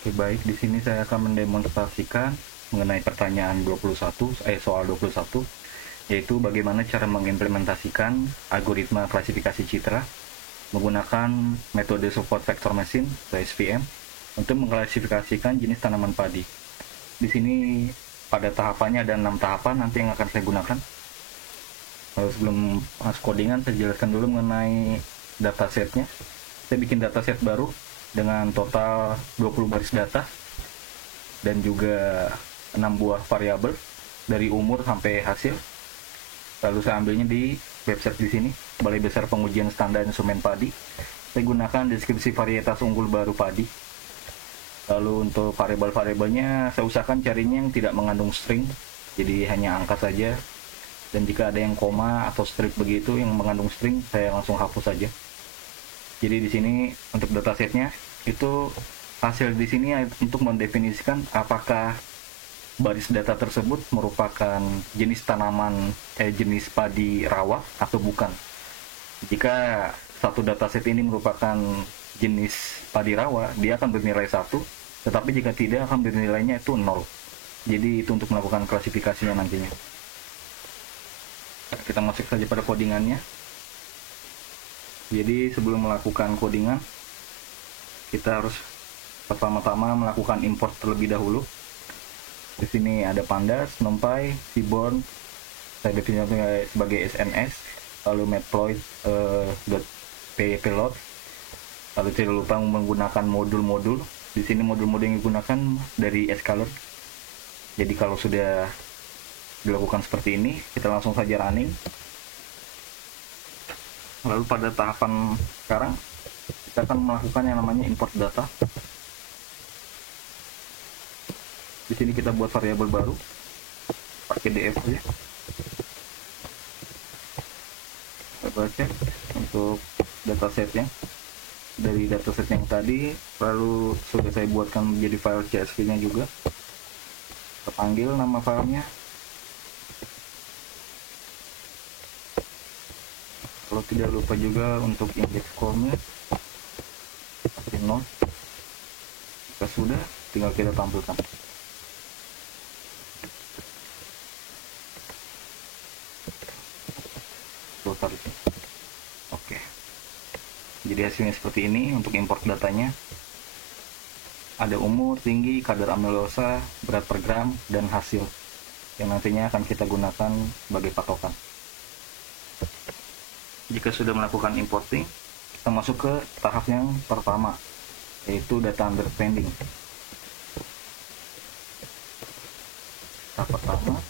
Oke, baik, di sini saya akan mendemonstrasikan mengenai pertanyaan soal 21, yaitu bagaimana cara mengimplementasikan algoritma klasifikasi citra menggunakan metode support vector machine atau SVM untuk mengklasifikasikan jenis tanaman padi. Di sini pada tahapannya ada 6 tahapan nanti yang akan saya gunakan. Lalu sebelum masuk codingan, saya jelaskan dulu mengenai datasetnya. Saya bikin dataset baru dengan total 20 baris data dan juga 6 buah variabel dari umur sampai hasil. Lalu saya ambilnya di website di sini, Balai Besar Pengujian Standar Instrumen Padi. Saya gunakan deskripsi varietas unggul baru padi. Lalu untuk variabel-variabelnya saya usahakan carinya yang tidak mengandung string, jadi hanya angka saja. Dan jika ada yang koma atau strip begitu yang mengandung string, saya langsung hapus saja. Jadi di sini untuk datasetnya itu hasil di sini untuk mendefinisikan apakah baris data tersebut merupakan jenis tanaman jenis padi rawa atau bukan. Jika satu dataset ini merupakan jenis padi rawa, dia akan bernilai 1, tetapi jika tidak akan bernilainya itu 0. Jadi itu untuk melakukan klasifikasinya nantinya. Kita masuk saja pada codingannya. Jadi sebelum melakukan codingan, kita harus pertama-tama melakukan import terlebih dahulu. Di sini ada pandas, numpy, seaborn, saya definisikan sebagai SNS, lalu matplotlib.pylot, lalu tidak lupa menggunakan modul-modul. Di sini modul-modul yang digunakan dari scalar. Jadi kalau sudah dilakukan seperti ini, kita langsung saja running. Lalu pada tahapan sekarang kita akan melakukan yang namanya import data. Di sini kita buat variabel baru pakai df ya. Kita baca untuk datasetnya dari dataset yang tadi, lalu sudah saya buatkan menjadi file CSV nya juga. Kita panggil nama filenya. Kalau tidak lupa juga untuk index column-nya pakai 0. Jika sudah, tinggal kita tampilkan. Oke. Jadi hasilnya seperti ini untuk import datanya. Ada umur, tinggi, kadar amilosa, berat per gram, dan hasil yang nantinya akan kita gunakan sebagai patokan. Jika sudah melakukan importing, kita masuk ke tahap yang pertama, yaitu data understanding. Tahap pertama,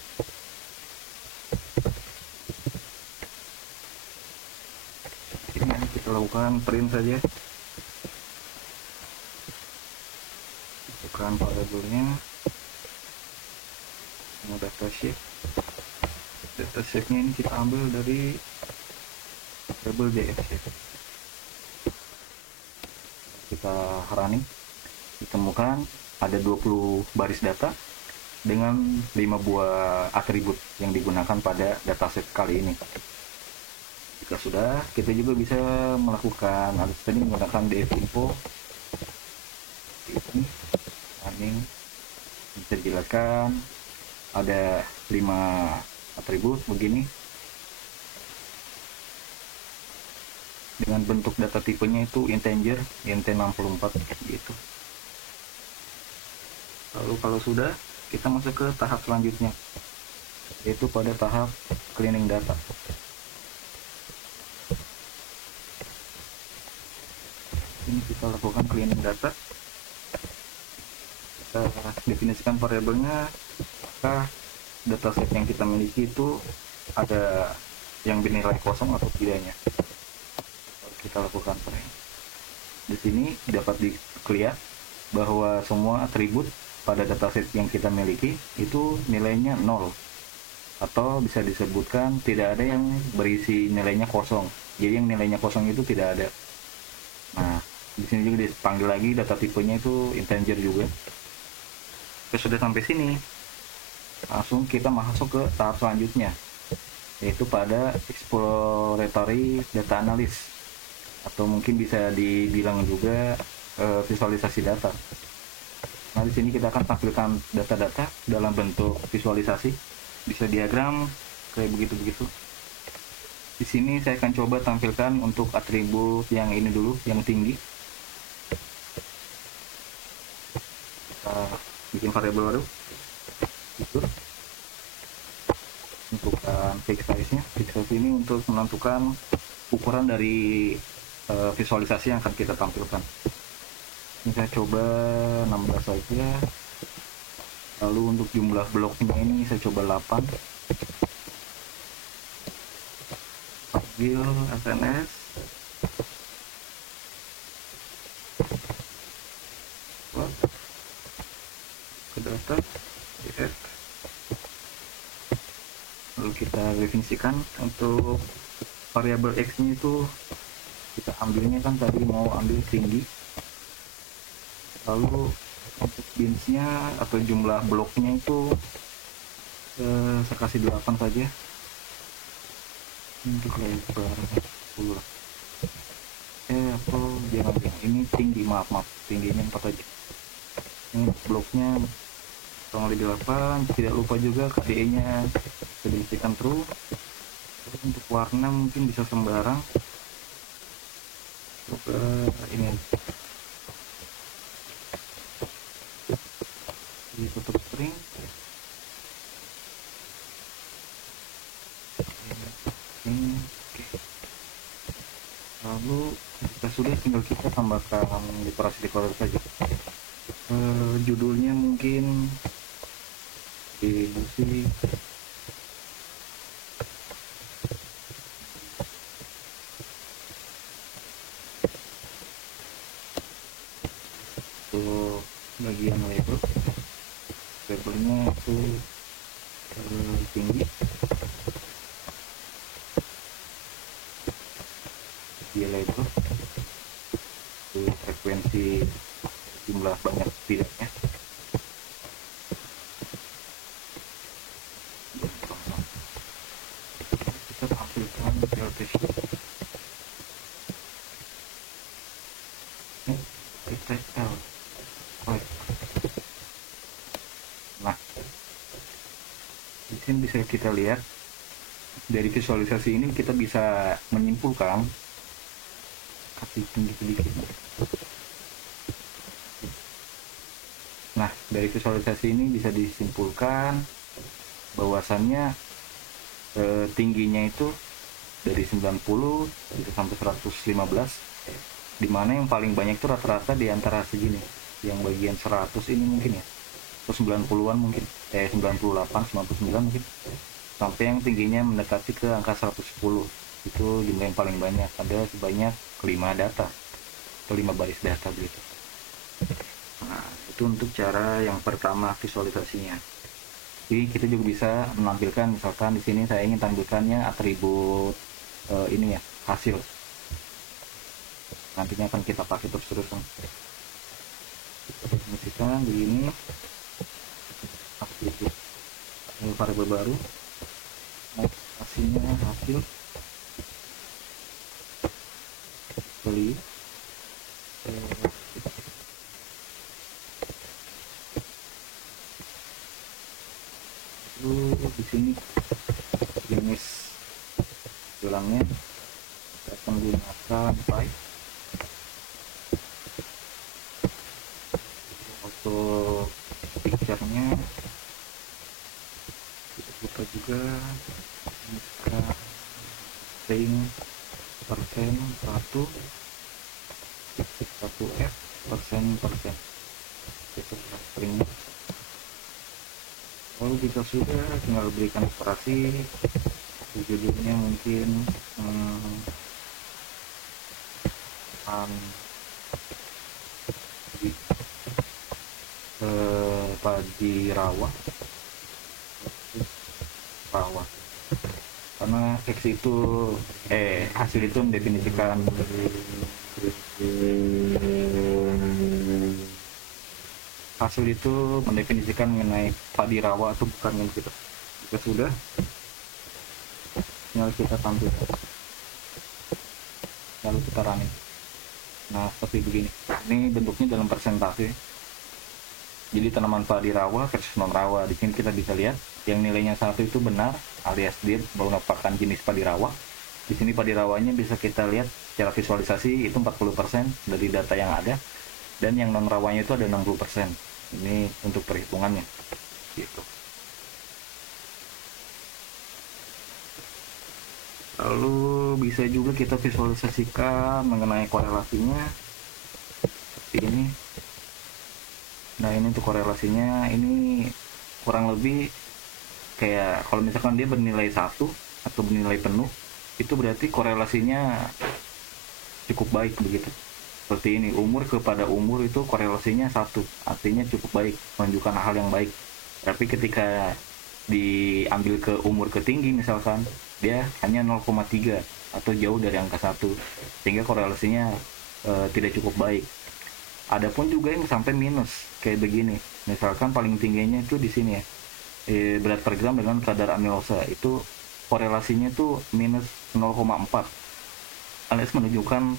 ini kita lakukan print saja. Bukan variabelnya, datasheet-nya ini kita ambil dari variabel JS. Kita running, ditemukan ada 20 baris data dengan 5 buah atribut yang digunakan pada dataset kali ini. Jika sudah, kita juga bisa melakukan understanding menggunakan dfinfo. Ini running, bisa dijelaskan ada 5 atribut begini dengan bentuk data tipenya itu integer int64 gitu. Lalu kalau sudah, kita masuk ke tahap selanjutnya, yaitu pada tahap cleaning data. Ini kita lakukan cleaning data. Kita definisikan variabelnya, apakah dataset yang kita miliki itu ada yang bernilai kosong atau tidaknya. Kita lakukan print. Di sini dapat dilihat bahwa semua atribut pada dataset yang kita miliki itu nilainya 0, atau bisa disebutkan tidak ada yang berisi nilainya kosong. Jadi yang nilainya kosong itu tidak ada. Nah, di sini juga dipanggil lagi data tipenya itu integer juga. Oke, sudah sampai sini, langsung kita masuk ke tahap selanjutnya, yaitu pada exploratory data analysis, atau mungkin bisa dibilang juga visualisasi data. Nah, di sini kita akan tampilkan data-data dalam bentuk visualisasi, bisa diagram kayak begitu-begitu. Di sini saya akan coba tampilkan untuk atribut yang ini dulu, yang tinggi. Kita bikin variabel baru, fitur, tentukan fix size-nya. Fix size ini untuk menentukan ukuran dari visualisasi yang akan kita tampilkan. Ini saya coba 16 saja. Lalu untuk jumlah bloknya ini saya coba 8. Panggil SNS. Ke data df. Lalu kita definisikan untuk variabel x nya itu kita ambilnya kan tadi mau ambil tinggi, lalu untuk binsnya atau jumlah bloknya itu saya kasih 8 saja. Untuk lebar 10 atau jangan ini tinggi, maaf tingginya 4 aja. Ini bloknya kali 8. Tidak lupa juga KDE nya sedikitkan true. Untuk warna mungkin bisa sembarang, coba ini ditutup string. Oke. Lalu jika sudah, tinggal kita tambahkan dekorasi saja. Judulnya mungkin di musik untuk bagian labelnya itu tinggi, di label itu frekuensi jumlah banyak tidaknya. Kita tampilkan LTC. Nah, di sini bisa kita lihat dari visualisasi ini kita bisa menyimpulkan kasih tinggi sedikit. Nah, dari visualisasi ini bisa disimpulkan bahwasannya tingginya itu dari 90 itu sampai 115, dimana yang paling banyak itu rata-rata di antara segini, yang bagian 100 ini mungkin ya, atau 90-an mungkin, 98, 99 mungkin, sampai yang tingginya mendekati ke angka 110. Itu jumlah yang paling banyak, ada sebanyak 5 data atau 5 baris data begitu. Nah, itu untuk cara yang pertama visualisasinya. Jadi kita juga bisa menampilkan, misalkan di sini saya ingin tampilkannya atribut ini ya, hasil. Nantinya akan kita pakai terus-terusan. Misalkan begini, atribut variabel baru, hasilnya hasil beli. Lalu di sini jenis tulangnya kita akan gunakan pipe. Untuk picture-nya kita buka juga string persen 1 f persen itu stringnya. Lalu jika sudah, tinggal berikan operasi. Judulnya mungkin padi rawa, karena X itu hasil itu mendefinisikan mengenai padi rawa atau bukan yang gitu. Jika sudah, tinggal kita tampilkan, lalu kita running. Nah, seperti begini. Ini bentuknya dalam persentase. Jadi tanaman padi rawa versus non rawa. Di sini kita bisa lihat yang nilainya 1 itu benar, alias dia merupakan jenis padi rawa. Di sini padi rawanya bisa kita lihat secara visualisasi itu 40% dari data yang ada, dan yang non rawanya itu ada 60%. Ini untuk perhitungannya gitu. Lalu bisa juga kita visualisasikan mengenai korelasinya seperti ini. Nah, ini untuk korelasinya, ini kurang lebih kayak kalau misalkan dia bernilai 1 atau bernilai penuh, itu berarti korelasinya cukup baik begitu. Seperti ini, umur kepada umur itu korelasinya 1, artinya cukup baik, menunjukkan hal yang baik. Tapi ketika diambil ke umur ketinggi misalkan, dia hanya 0,3 atau jauh dari angka 1, sehingga korelasinya tidak cukup baik. Adapun juga yang sampai minus kayak begini, misalkan paling tingginya itu di sini ya, berat per gram dengan kadar amilosa itu korelasinya tuh minus 0,4, alias menunjukkan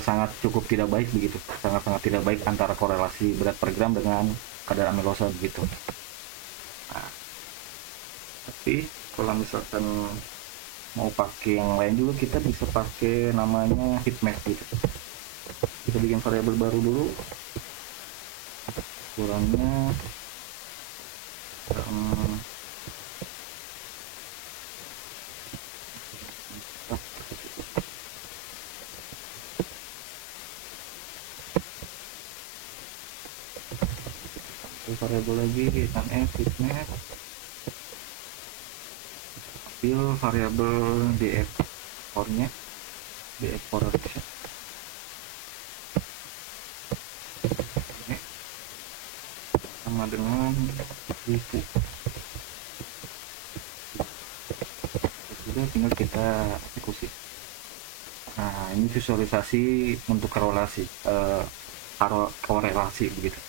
sangat cukup tidak baik begitu, sangat-sangat tidak baik antara korelasi berat per gram dengan kadar amilosa begitu. Nah, tapi kalau misalkan mau pakai yang lain juga kita bisa pakai namanya heatmap gitu. Kita bikin variabel baru dulu, kurangnya variabel lagi dan heatmap, ambil variabel df core-nya, df core sama dengan 1000. Sudah, tinggal kita eksekusi. Nah, ini visualisasi untuk korelasi begitu.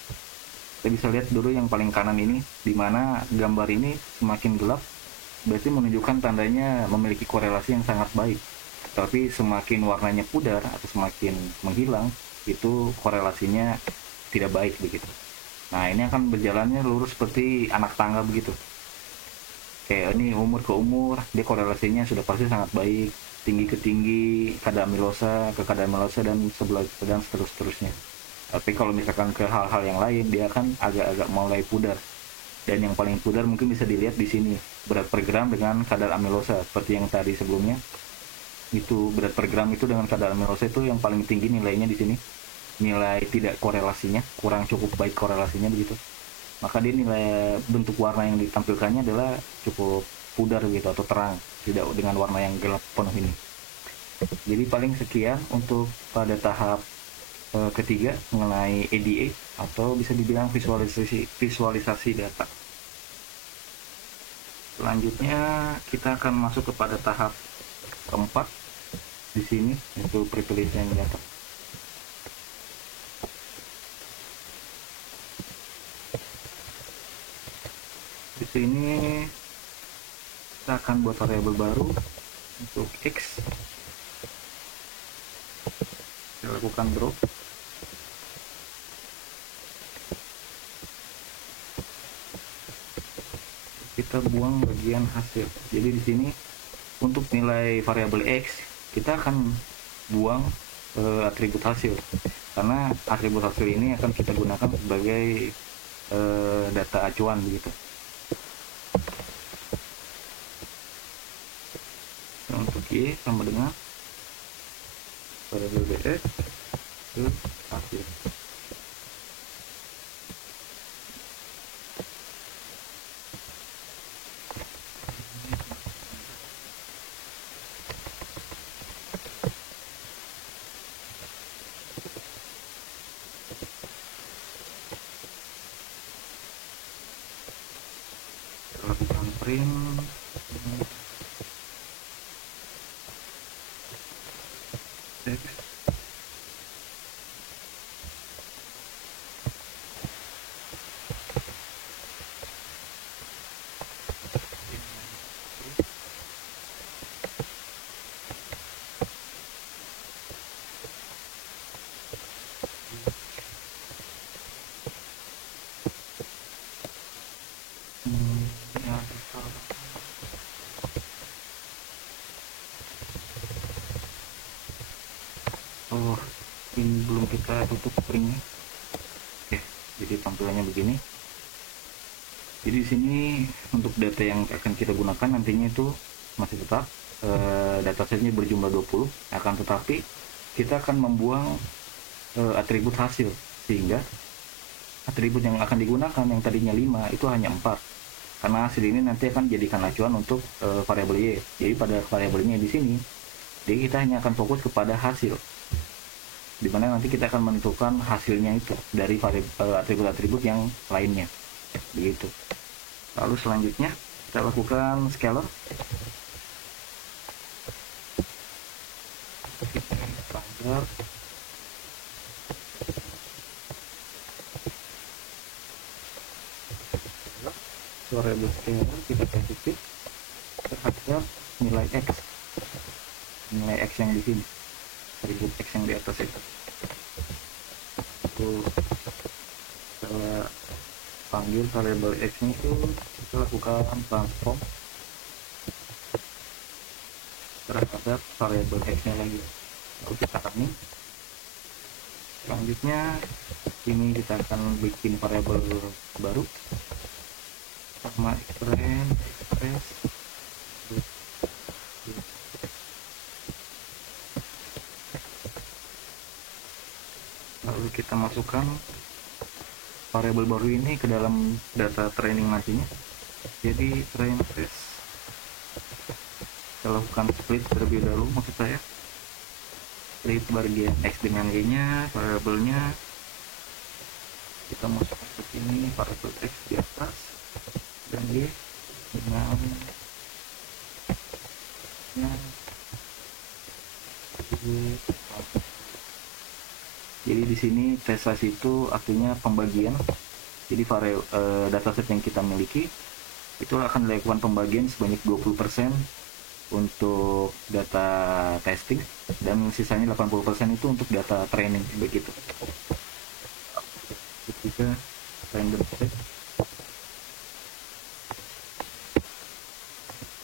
Kita bisa lihat dulu yang paling kanan ini, di mana gambar ini semakin gelap berarti menunjukkan tandanya memiliki korelasi yang sangat baik. Tapi semakin warnanya pudar atau semakin menghilang, itu korelasinya tidak baik begitu. Nah, ini akan berjalannya lurus seperti anak tangga begitu. Kayak ini umur ke umur, dia korelasinya sudah pasti sangat baik, tinggi ke tinggi, kadar amilosa ke kadar amilosa dan seterusnya. Tapi kalau misalkan ke hal-hal yang lain, dia akan agak-agak mulai pudar. Dan yang paling pudar mungkin bisa dilihat di sini, berat per gram dengan kadar amilosa seperti yang tadi sebelumnya. Itu berat per gram itu dengan kadar amilosa itu yang paling tinggi nilainya di sini. Nilai tidak korelasinya, kurang cukup baik korelasinya begitu. Maka dia nilai bentuk warna yang ditampilkannya adalah cukup pudar gitu atau terang, tidak dengan warna yang gelap penuh ini. Jadi paling sekian untuk pada tahap ketiga mengenai EDA atau bisa dibilang visualisasi data. Selanjutnya kita akan masuk kepada tahap keempat di sini, yaitu pre-processing data. Di sini kita akan buat variabel baru untuk X. Kita lakukan drop. Kita buang bagian hasil. Jadi di sini untuk nilai variabel X kita akan buang atribut hasil, karena atribut hasil ini akan kita gunakan sebagai data acuan begitu. Untuk Y sama dengan variabel BX ke hasil. Lakukan print. ya, oh ini belum kita tutup springnya. Oke, jadi tampilannya begini. Jadi di sini untuk data yang akan kita gunakan nantinya itu masih tetap datasetnya berjumlah 20, akan tetapi kita akan membuang atribut hasil, sehingga atribut yang akan digunakan yang tadinya 5 itu hanya 4, karena hasil ini nanti akan dijadikan acuan untuk variabel Y. Jadi pada variabelnya di sini, jadi kita hanya akan fokus kepada hasil, dimana nanti kita akan menentukan hasilnya itu dari atribut-atribut yang lainnya, begitu. Lalu selanjutnya kita lakukan scalar. Standar variabel scalar kita sensitif terhadap nilai X yang di sini, atribut X yang di atas itu. Setelah panggil variabel X itu, kita lakukan transform terhadap variabel X nya lagi, lalu kita running. Selanjutnya ini kita akan bikin variabel baru sama express. Lalu kita masukkan variabel baru ini ke dalam data training nantinya. Jadi train test, kita lakukan split terlebih dahulu, maksud saya split bagian X dengan Y nya, variabelnya kita masukkan ke sini, variabel X di atas dan Y dengan jadi di sini test size itu artinya pembagian. Jadi dataset yang kita miliki itu akan dilakukan pembagian sebanyak 20% untuk data testing dan sisanya 80% itu untuk data training, begitu. Ketika random set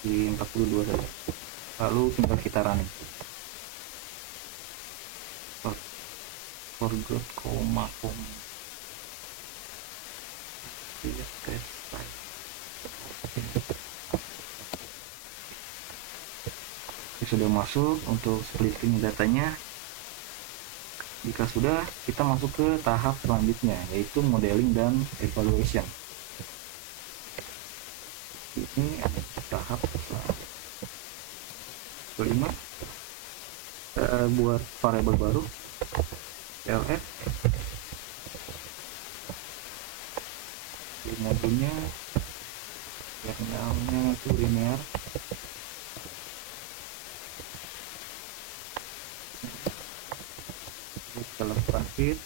di 42 saja, lalu tinggal kita running. Forgot koma test sudah masuk untuk splitting datanya. Jika sudah, kita masuk ke tahap selanjutnya, yaitu modeling dan evaluation. Ini ada tahap kelima, buat variabel baru LF di modulnya yang namanya itu linear. Kita lakukan fit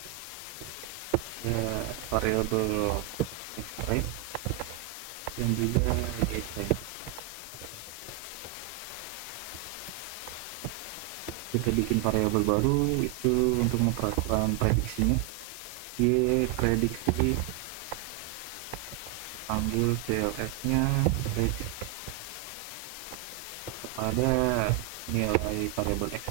variabel x-ray dan juga y-ray. Kita bikin variabel baru itu untuk memperhatikan prediksinya. Y prediksi, panggil CLF nya kepada nilai variabel x.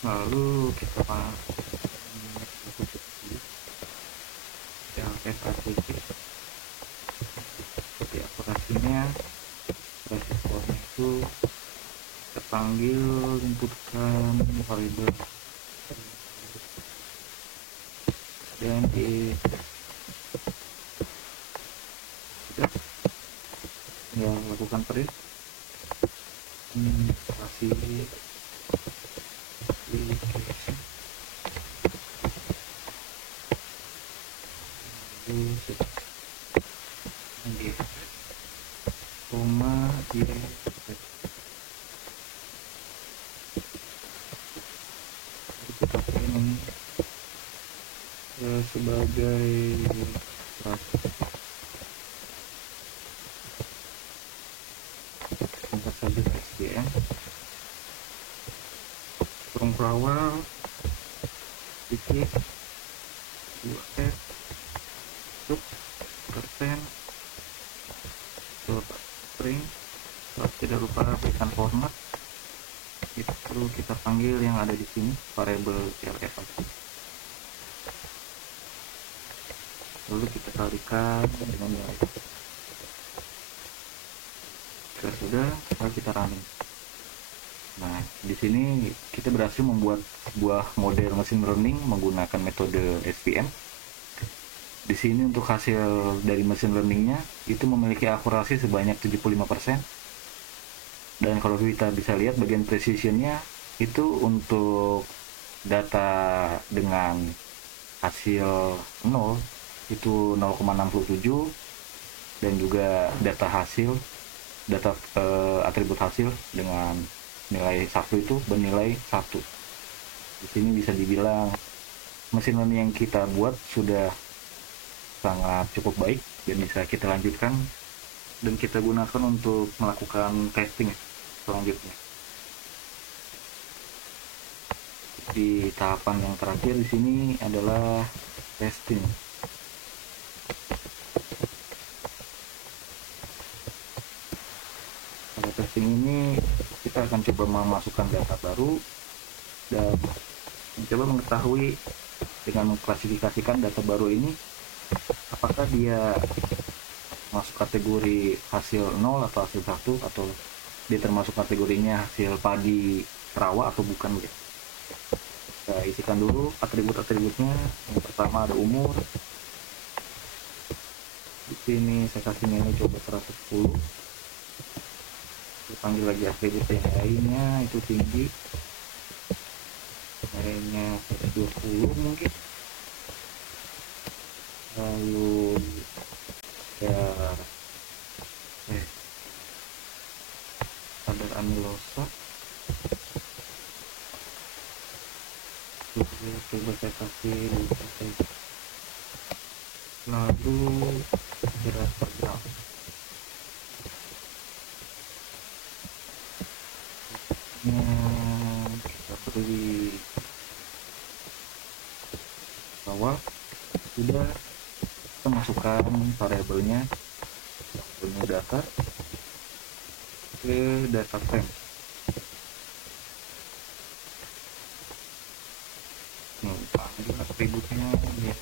Lalu kita CLF ATC seperti akurasinya. Responnya itu terpanggil inputkan variabel dan ya lakukan print kasih koma dia kita ini sebagai singkat saja SDN kurung perawal titik 2F masuk persen string. Tidak lupa berikan format, itu kita panggil yang ada di sini variabel cls aja. Lalu kita kalikan dengan nilai. Jika sudah, lalu kita running. Nah, di sini kita berhasil membuat sebuah model machine learning menggunakan metode SVM. Di sini untuk hasil dari machine learningnya itu memiliki akurasi sebanyak 75%. Dan kalau kita bisa lihat bagian precisionnya itu untuk data dengan hasil 0 itu 0,67, dan juga data atribut hasil dengan nilai 1 itu bernilai 1. Di sini bisa dibilang mesin learning yang kita buat sudah sangat cukup baik dan bisa kita lanjutkan dan kita gunakan untuk melakukan testing selanjutnya. Di tahapan yang terakhir di sini adalah testing. Pada testing ini kita akan coba memasukkan data baru dan mencoba mengetahui dengan mengklasifikasikan data baru ini apakah dia masuk kategori hasil 0 atau hasil 1, atau dia termasuk kategorinya hasil padi rawa atau bukan gitu. Kita isikan dulu atribut-atributnya. Yang pertama ada umur. Di sini saya kasih nilai coba 110. Kita panggil lagi atribut yang lainnya, itu tinggi, nilainya 120 mungkin. Lalu ya kadar amilosa, coba saya kasih. Lalu berat per gram, kita beri awal. Sudah, kita masukkan variabelnya yang punya data ke data frame. Panggil atributnya ya.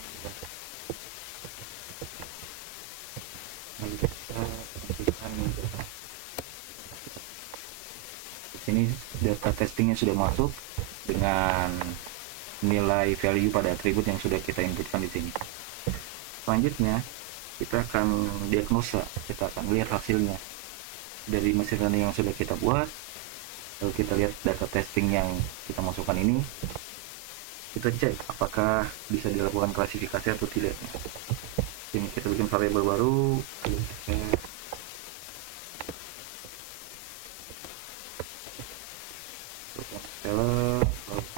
Lalu kita tentukan data. Di sini data testingnya sudah masuk dengan nilai value pada atribut yang sudah kita inputkan di sini. Selanjutnya kita akan diagnosa, kita akan lihat hasilnya dari mesin learning yang sudah kita buat. Lalu kita lihat data testing yang kita masukkan ini, kita cek apakah bisa dilakukan klasifikasi atau tidak. Ini kita bikin variabel baru,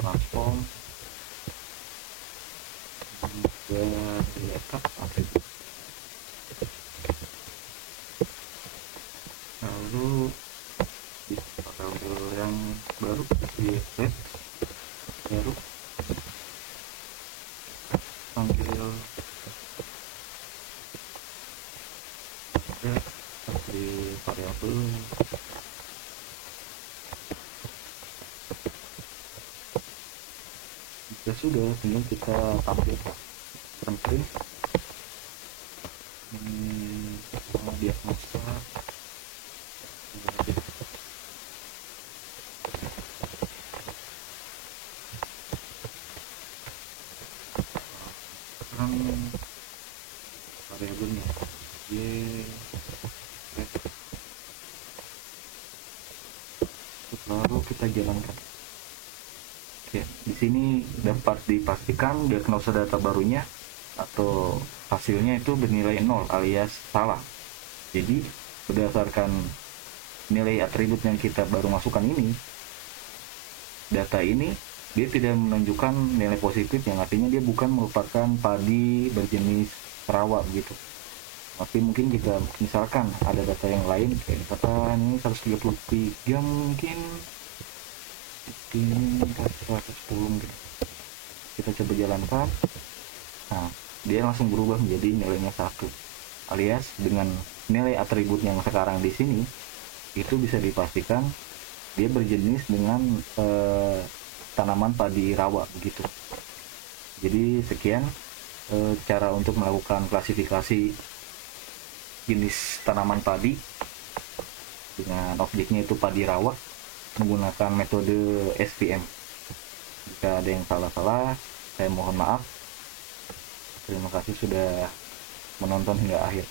transform atribut. Lalu di variabel yang baru di set baru panggil di variabel ya sudah, tinggal kita tampilkan print diagnosa variabelnya lalu kita jalankan. Oke, di sini dapat dipastikan diagnosa data barunya atau hasilnya itu bernilai 0 alias salah. Jadi berdasarkan nilai atribut yang kita baru masukkan ini, data ini dia tidak menunjukkan nilai positif, yang artinya dia bukan merupakan padi berjenis rawa begitu. Tapi mungkin kita misalkan ada data yang lain kayak misalkan ini 133 mungkin, ini 110 mungkin. Kita coba jalankan. Nah, dia langsung berubah menjadi nilainya 1. Alias dengan nilai atribut yang sekarang di sini itu bisa dipastikan dia berjenis dengan tanaman padi rawa begitu. Jadi sekian cara untuk melakukan klasifikasi jenis tanaman padi dengan objeknya itu padi rawa menggunakan metode SVM. Jika ada yang salah-salah, saya mohon maaf. Terima kasih sudah menonton hingga akhir.